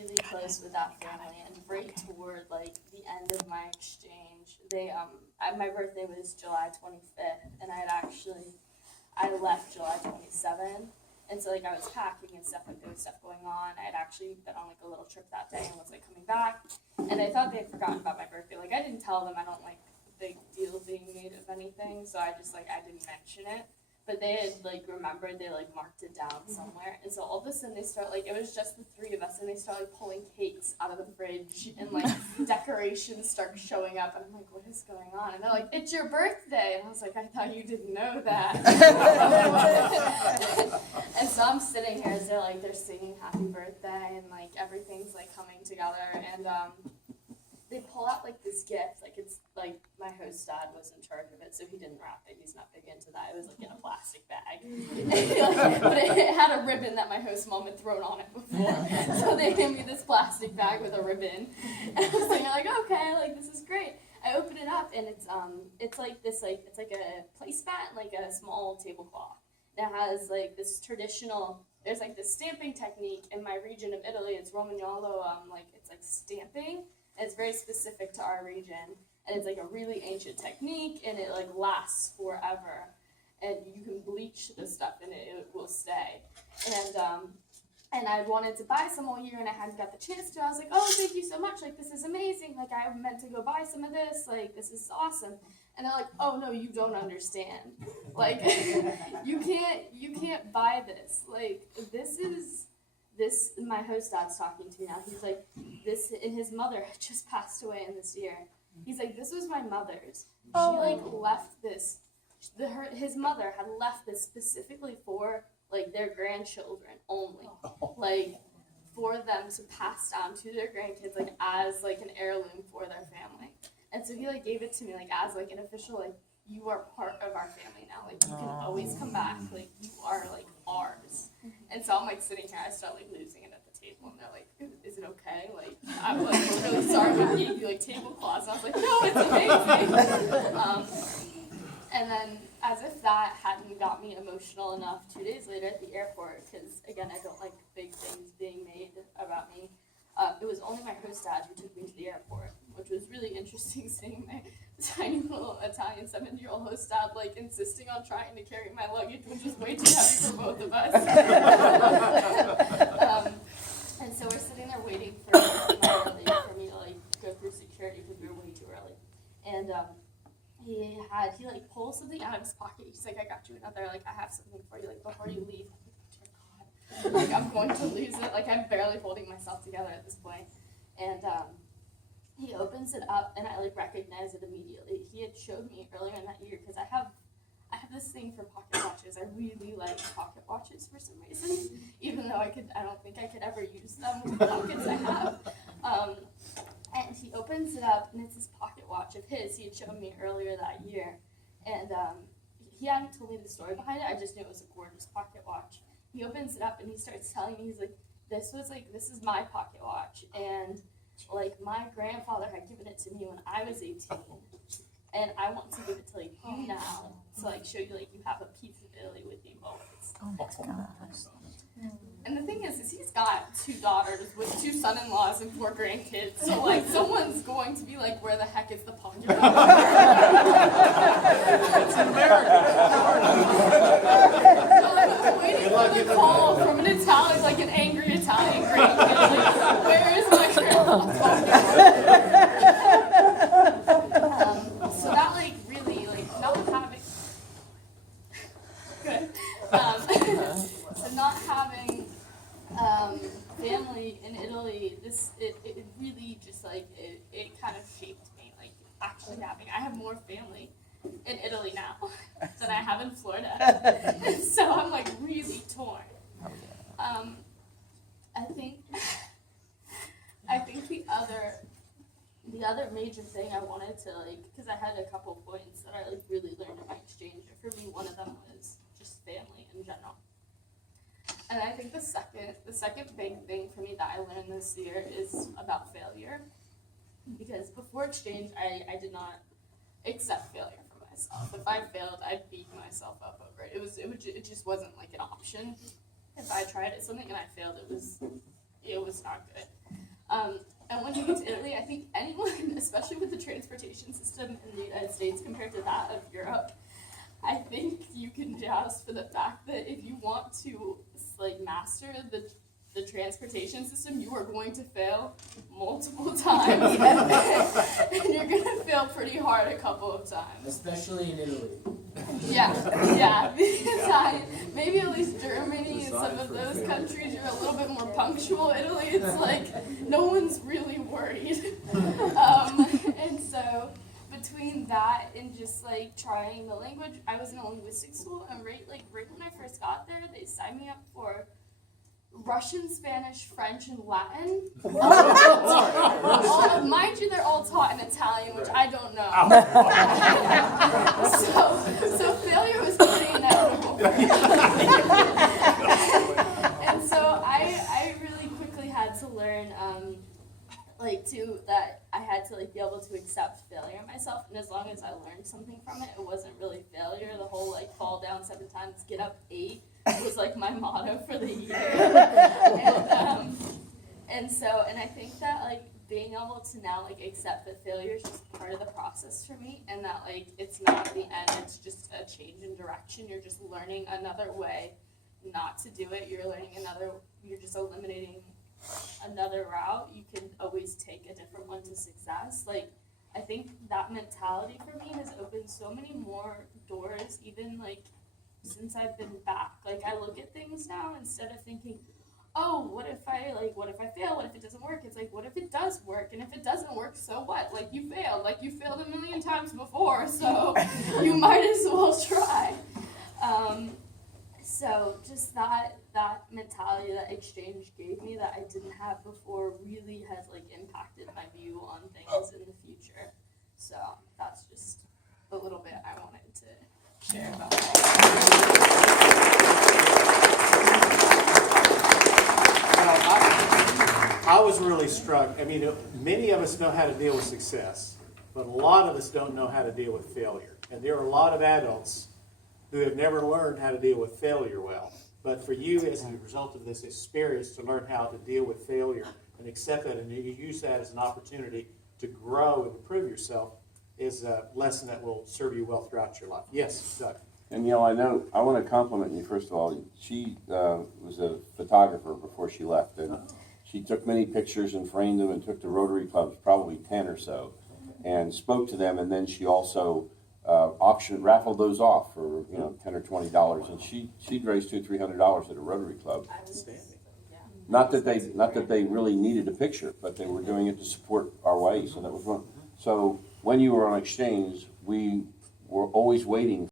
really close with that family, and right toward like the end of my exchange, my birthday was July 25th, and I left July 27th, and so like I was packing and stuff, like there was stuff going on. I had actually been on like a little trip that day and was like coming back, and I thought they had forgotten about my birthday. Like I didn't tell them, I don't like a big deal being made of anything, so I just like I didn't mention it. But they had like remembered, they like marked it down somewhere, and so all of a sudden they start like, it was just the three of us, and they start like pulling cakes out of the fridge, and like decorations start showing up, and I'm like, what is going on? And they're like, it's your birthday, and I was like, I thought you didn't know that. And so I'm sitting here as they're singing happy birthday, and like everything's like coming together, and they pull out like this gift, like it's like my host dad was in charge of it, so he didn't wrap it. He's not big into that. It was like in a plastic bag, but it had a ribbon that my host mom had thrown on it before. So they gave me this plastic bag with a ribbon, and I was like okay, like this is great. I open it up, and it's like this, like it's like a placemat, like a small tablecloth. That has like this traditional. There's like this stamping technique in my region of Italy. It's Romagnolo, like it's like stamping. It's very specific to our region, and it's like a really ancient technique, and it like lasts forever, and you can bleach the stuff and it will stay. And I wanted to buy some all year, and I hadn't got the chance to. I was like, oh, thank you so much, like this is amazing, like I meant to go buy some of this, like this is awesome. And they're like, oh no, you don't understand, like you can't buy this, like this, my host dad's talking to me now. He's like, this, and his mother had just passed away in this year. He's like, this was my mother's. She like left this, his mother had left this specifically for like their grandchildren only, like for them to pass down to their grandkids, like as like an heirloom for their family. And so he like gave it to me like as like an official, like you are part of our family now, like you can always come back, like you are like ours. And so I'm like sitting here, I start like losing it at the table, and they're like, is it okay? Like I'm like really sorry we gave you like tablecloths. And I was like, no, it's amazing. And then as if that hadn't got me emotional enough, 2 days later at the airport, because again I don't like big things being made about me. It was only my host dad who took me to the airport, which was really interesting, seeing my tiny little Italian 7-year-old host dad like insisting on trying to carry my luggage, which was way too heavy for both of us. And so we're sitting there waiting for me to like go through security because we were way too early. And he like pulls something out of his pocket. He's like, I got you another, like I have something for you, like before you leave. Like I'm going to lose it, like I'm barely holding myself together at this point. And he opens it up, and I like recognize it immediately. He had showed me earlier in that year, because I have this thing for pocket watches. I really like pocket watches for some reason, even though I don't think I could ever use them with the pockets I have. And he opens it up, and it's this pocket watch of his. He had shown me earlier that year, and he hadn't told me the story behind it. I just knew it was a gorgeous pocket watch. He opens it up, and he starts telling me, he's like, this is my pocket watch, and like my grandfather had given it to me when I was 18, and I want to give it to like you now, to like show you like you have a piece of Italy with you always. Oh my gosh. And the thing is he's got 2 daughters with 2 son-in-laws and 4 grandkids, so like someone's going to be like, where the heck is the pocket watch? It's in America. I'm waiting for the call from an Italian, like an angry Italian grandkid, like, where is my grandma's pocket watch? So that like really, like not having good. So not having family in Italy, it really just like it kind of shaped me. Like actually I have more family in Italy now than I have in Florida, and so I'm like really torn. I think the other major thing I wanted to like, because I had a couple points that I like really learned in my exchange, and for me one of them was just family in general. And I think the second big thing for me that I learned this year is about failure, because before exchange I did not accept failure for myself. If I failed, I'd beat myself up over it. It just wasn't like an option. If I tried at something and I failed, it was not good. And when you go to Italy, I think anyone, especially with the transportation system in the United States compared to that of Europe, I think you can joust for the fact that if you want to like master the transportation system, you are going to fail multiple times, and you're gonna fail pretty hard a couple of times. Especially in Italy. Yeah, maybe at least Germany and some of those countries, you're a little bit more punctual. Italy, it's like no one's really worried. And so between that and just like trying the language, I was in a linguistics school, and right when I first got there, they signed me up for Russian, Spanish, French, and Latin. Mind you, they're all taught in Italian, which I don't know. So failure was pretty inevitable for me. And so I really quickly had to learn, that I had to be able to accept failure myself. And as long as I learned something from it, it wasn't really failure. The whole fall down 7 times, get up 8 was my motto for the year. And I think that being able to now accept that failure is just part of the process for me, and that it's not the end, it's just a change in direction. You're just learning another way not to do it. You're just eliminating another route. You can always take a different one to success. I think that mentality for me has opened so many more doors, even since I've been back. I look at things now, instead of thinking, oh, what if I fail? What if it doesn't work? It's what if it does work? And if it doesn't work, so what? You failed. You failed a million times before, so you might as well try. So just that mentality, that exchange gave me that I didn't have before, really has impacted my view on things in the future. So that's just a little bit I wanted to share about that. I was really struck. I mean, many of us know how to deal with success, but a lot of us don't know how to deal with failure. And there are a lot of adults who have never learned how to deal with failure well. But for you, as a result of this experience, to learn how to deal with failure and accept that, and you use that as an opportunity to grow and improve yourself, is a lesson that will serve you well throughout your life. Yes, Doug. Danielle, I want to compliment you, first of all. She was a photographer before she left, and she took many pictures and framed them and took to Rotary clubs, probably 10 or so, and spoke to them, and then she also raffled those off for $10 or $20, and she'd raised $200 or $300 at a Rotary club. Not that they really needed a picture, but they were doing it to support our way. So that was one. So when you were on exchange, we were always waiting